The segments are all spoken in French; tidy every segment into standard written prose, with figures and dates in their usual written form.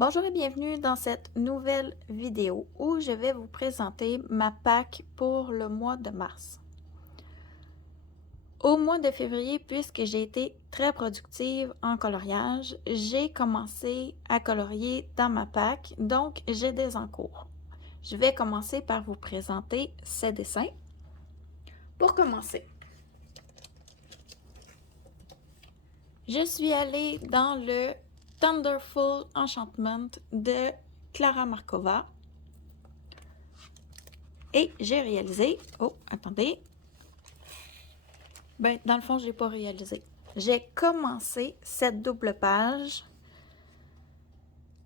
Bonjour et bienvenue dans cette nouvelle vidéo où je vais vous présenter ma pack pour le mois de mars. Au mois de février, puisque j'ai été très productive en coloriage, j'ai commencé à colorier dans ma pack, donc j'ai des en cours. Je vais commencer par vous présenter ces dessins. Pour commencer, je suis allée dans le Thunderful Enchantment de Clara Markova. Et j'ai réalisé... Oh, attendez. Ben, dans le fond, je n'ai pas réalisé. J'ai commencé cette double page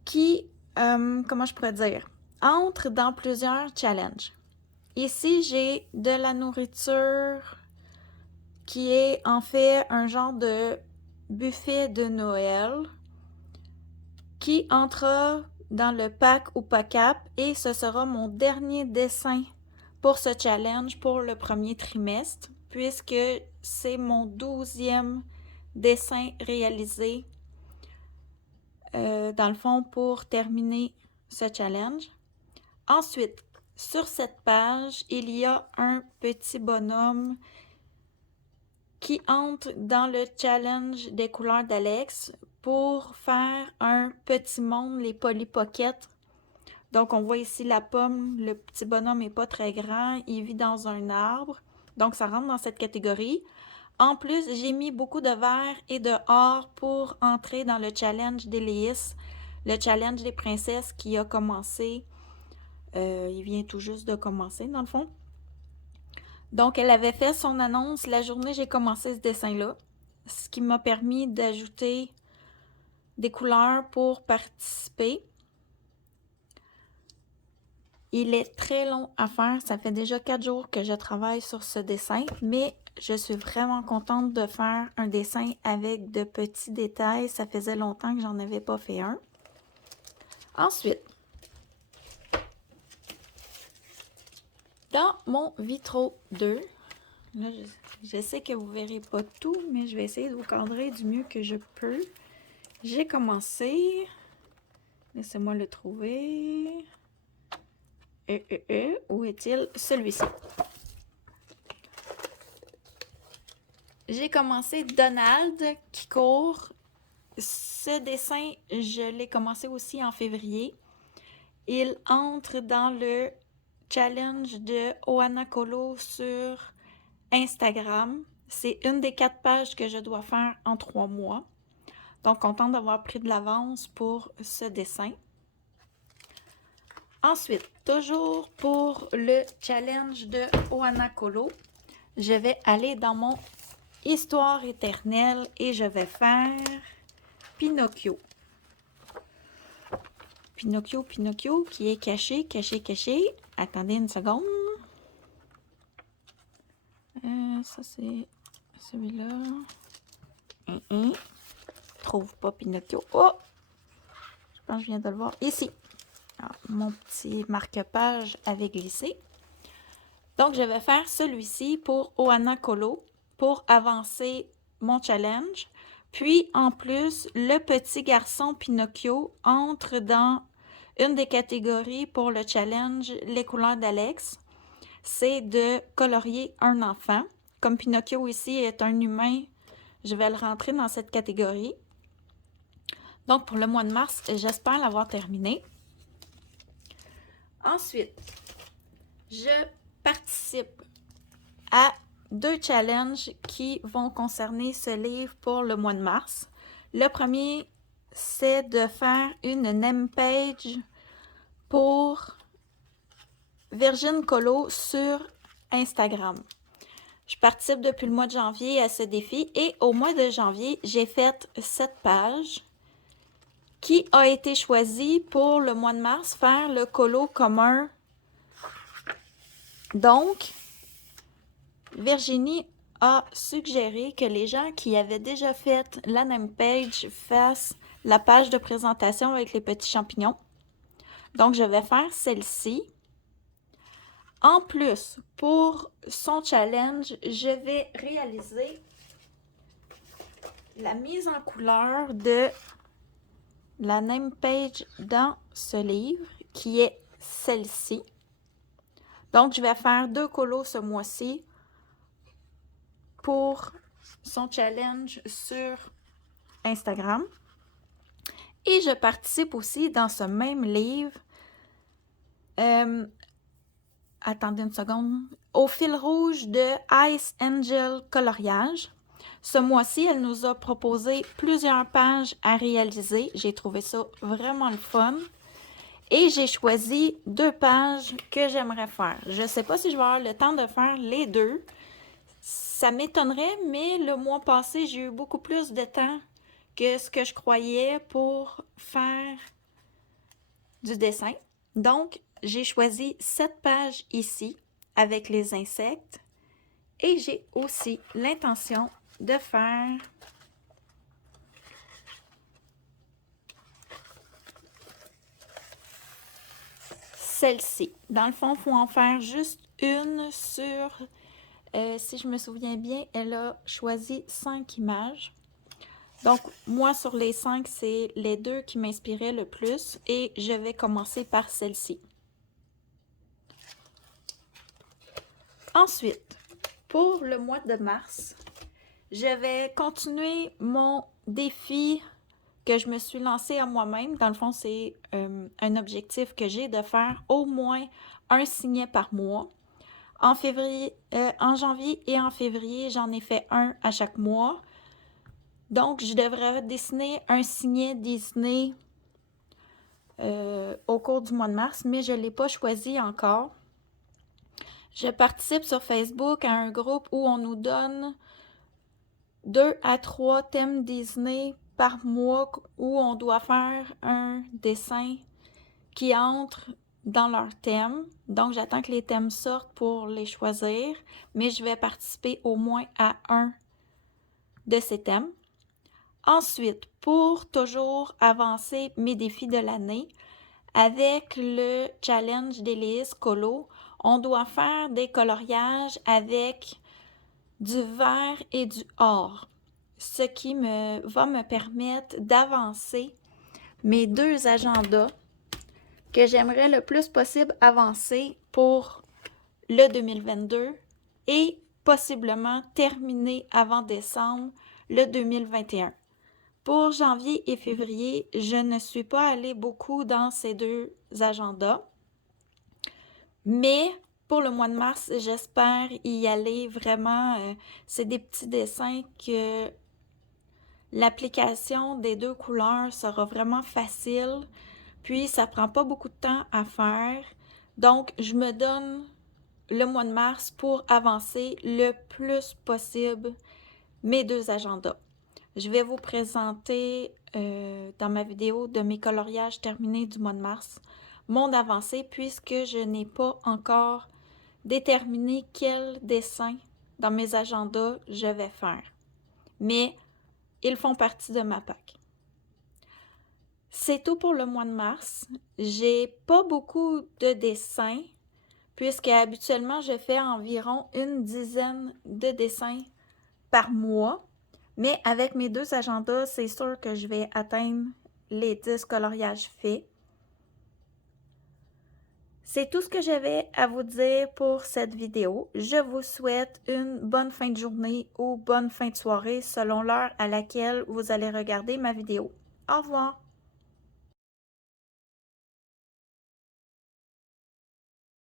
qui, comment je pourrais dire, entre dans plusieurs challenges. Ici, j'ai de la nourriture qui est en fait un genre de buffet de Noël qui entrera dans le pack ou pack-up et ce sera mon dernier dessin pour ce challenge pour le premier trimestre puisque c'est mon 12e dessin réalisé dans le fond pour terminer ce challenge. Ensuite, sur cette page, il y a un petit bonhomme qui entre dans le challenge des couleurs d'Alex pour faire un petit monde, les Polly Pocket. Donc, on voit ici la pomme, le petit bonhomme n'est pas très grand, il vit dans un arbre. Donc, ça rentre dans cette catégorie. En plus, j'ai mis beaucoup de vert et de or pour entrer dans le challenge d'Éléis, le challenge des princesses qui a commencé. Il vient tout juste de commencer, dans le fond. Donc, elle avait fait son annonce la journée où j'ai commencé ce dessin-là, ce qui m'a permis d'ajouter des couleurs pour participer. Il est très long à faire, ça fait déjà 4 jours que je travaille sur ce dessin, mais je suis vraiment contente de faire un dessin avec de petits détails. Ça faisait longtemps que j'en avais pas fait un. Ensuite, dans mon Vitro 2, là, je sais que vous ne verrez pas tout, mais je vais essayer de vous cadrer du mieux que je peux. J'ai commencé, laissez-moi le trouver. Où est-il? Celui-ci. J'ai commencé Donald qui court. Ce dessin, je l'ai commencé aussi en février. Il entre dans le challenge de Ohana Colo sur Instagram. C'est une des 4 pages que je dois faire en 3 mois. Donc, contente d'avoir pris de l'avance pour ce dessin. Ensuite, toujours pour le challenge de Ohana Colo, je vais aller dans mon Histoire éternelle et je vais faire Pinocchio. Pinocchio qui est caché. Attendez une seconde. Ça c'est celui-là. Trouve pas Pinocchio. Oh! Je pense que je viens de le voir. Ici. Alors, mon petit marque-page avait glissé. Donc, je vais faire celui-ci pour Ohana Colo pour avancer mon challenge. Puis, en plus, le petit garçon Pinocchio entre dans une des catégories pour le challenge Les couleurs d'Alex. C'est de colorier un enfant. Comme Pinocchio ici est un humain, je vais le rentrer dans cette catégorie. Donc, pour le mois de mars, j'espère l'avoir terminé. Ensuite, je participe à 2 challenges qui vont concerner ce livre pour le mois de mars. Le premier, c'est de faire une name page pour Virgin Colo sur Instagram. Je participe depuis le mois de janvier à ce défi et au mois de janvier, j'ai fait cette page qui a été choisie pour le mois de mars, faire le colo commun. Donc, Virginie a suggéré que les gens qui avaient déjà fait la name page fassent la page de présentation avec les petits champignons. Donc, je vais faire celle-ci. En plus, pour son challenge, je vais réaliser la mise en couleur de la name page dans ce livre, qui est celle-ci. Donc, je vais faire 2 colos ce mois-ci pour son challenge sur Instagram. Et je participe aussi dans ce même livre, attendez une seconde, au fil rouge de Ice Angel Coloriage. Ce mois-ci, elle nous a proposé plusieurs pages à réaliser. J'ai trouvé ça vraiment le fun. Et j'ai choisi 2 pages que j'aimerais faire. Je ne sais pas si je vais avoir le temps de faire les 2. Ça m'étonnerait, mais le mois passé, j'ai eu beaucoup plus de temps que ce que je croyais pour faire du dessin. Donc, j'ai choisi 7 pages ici avec les insectes et j'ai aussi l'intention de faire celle-ci. Dans le fond, il faut en faire juste une sur, si je me souviens bien, elle a choisi 5 images. Donc, moi, sur les 5, c'est les 2 qui m'inspiraient le plus et je vais commencer par celle-ci. Ensuite, pour le mois de mars, je vais continuer mon défi que je me suis lancé à moi-même. Dans le fond, c'est un objectif que j'ai de faire au moins un signet par mois. En janvier et en février, j'en ai fait un à chaque mois. Donc, je devrais dessiner un signet Disney au cours du mois de mars, mais je ne l'ai pas choisi encore. Je participe sur Facebook à un groupe où on nous donne 2 à 3 thèmes Disney par mois où on doit faire un dessin qui entre dans leur thème. Donc, j'attends que les thèmes sortent pour les choisir, mais je vais participer au moins à un de ces thèmes. Ensuite, pour toujours avancer mes défis de l'année, avec le challenge d'Élise Colo, on doit faire des coloriages avec du vert et du or, ce qui va me permettre d'avancer mes 2 agendas que j'aimerais le plus possible avancer pour le 2022 et possiblement terminer avant décembre le 2021. Pour janvier et février, je ne suis pas allée beaucoup dans ces 2 agendas, mais pour le mois de mars, j'espère y aller vraiment. C'est des petits dessins que l'application des 2 couleurs sera vraiment facile, puis ça prend pas beaucoup de temps à faire. Donc, je me donne le mois de mars pour avancer le plus possible mes 2 agendas. Je vais vous présenter dans ma vidéo de mes coloriages terminés du mois de mars mon avancée puisque je n'ai pas encore déterminé quel dessin dans mes agendas je vais faire. Mais ils font partie de ma PAC. C'est tout pour le mois de mars. J'ai pas beaucoup de dessins puisque habituellement je fais environ une dizaine de dessins par mois. Mais avec mes 2 agendas, c'est sûr que je vais atteindre les 10 coloriages faits. C'est tout ce que j'avais à vous dire pour cette vidéo. Je vous souhaite une bonne fin de journée ou bonne fin de soirée selon l'heure à laquelle vous allez regarder ma vidéo. Au revoir!